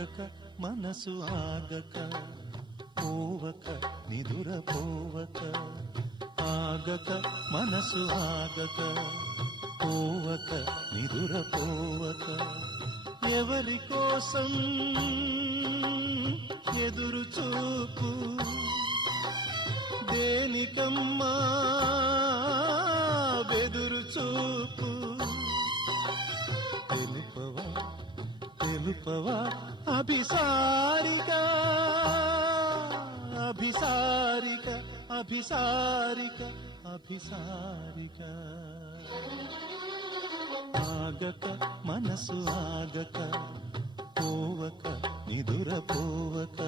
ఆగక మనసు ఆగక పోవక నిదుర పోవక ఆగక మనసు ఆగక పోవక నిదుర పోవక ఎవరి కోసం ఎదురు చూపు దేనికమ్మా బెదురు చూపు తెలుపవా తెలుపవా అభిసారిక అభిసారిక అభిసారిక అభిసారిక ఆగక మనసు ఆగక పోవక నిదుర పోవక